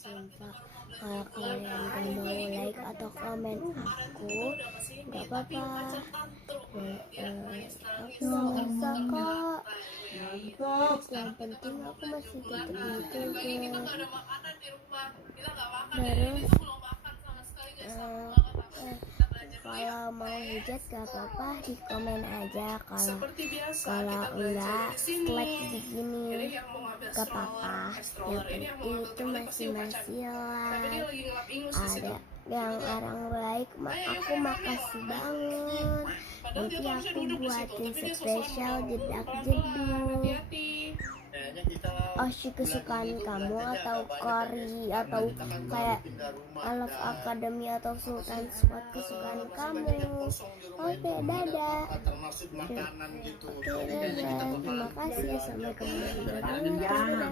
Sumpah, kalau kalian gak mau like atau komen aku, gak apa-apa. Aku gak maksa kok. Yang penting aku masih tetap YouTuber. Terus kalau mau hujat gak apa-apa, di komen aja. Kalau enggak like begini gak apa-apa. Yang penting itu masih like. Ada yang orang baik, aku makasih banget. Nanti aku buatin spesial jedak-jeduk. Oshi kesukaan kamu atau Kori atau kayak Love Academy atau Sultan Squad kesukaan kamu. Oke, dadah. Terima kasih ya, sampai ketemu di video selanjutnya.